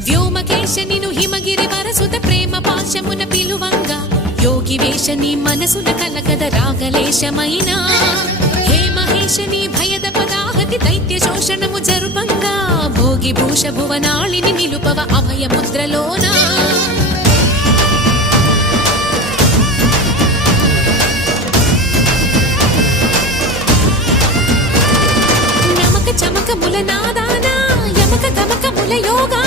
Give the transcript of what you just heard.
వ్యోమకేశ నిను హిమగిరి వరసుత ప్రేమ పాశమున పిలువంగా యోగి వేష నీ మనసున కలకద రాగలేశమైన హే మహేశ నీ భయద పదాహతి దైత్య శోషణము జరుపంగా భోగి భూష భువనాళిని నిలుపవ అభయ ముద్రలోన నమక చమకముల నాదాన యమక గమకముల యోగా